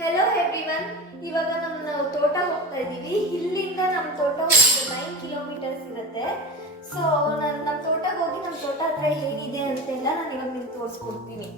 Hello everyone. ಇವಾಗ ನಾವು ತೋಟ ಹೋಗ್ತಾ ಇದ್ದೀವಿ. ಇಲ್ಲಿಂದ ನಮ್ಮ ತೋಟ ಒಂದು 9 ಕಿಲೋಮೀಟರ್ಸ್ ಇರುತ್ತೆ. ಸೊ ನಾನು ನಮ್ಮ ತೋಟಕ್ಕೆ ಹೋಗಿ ನಮ್ಮ ತೋಟ ಹತ್ರ ಹೇಗಿದೆ ಅಂತೆಲ್ಲ ನಾನು ಇವಾಗ ನಿಮ್ಗೆ ತೋರಿಸ್ಕೊಡ್ತೀನಿ.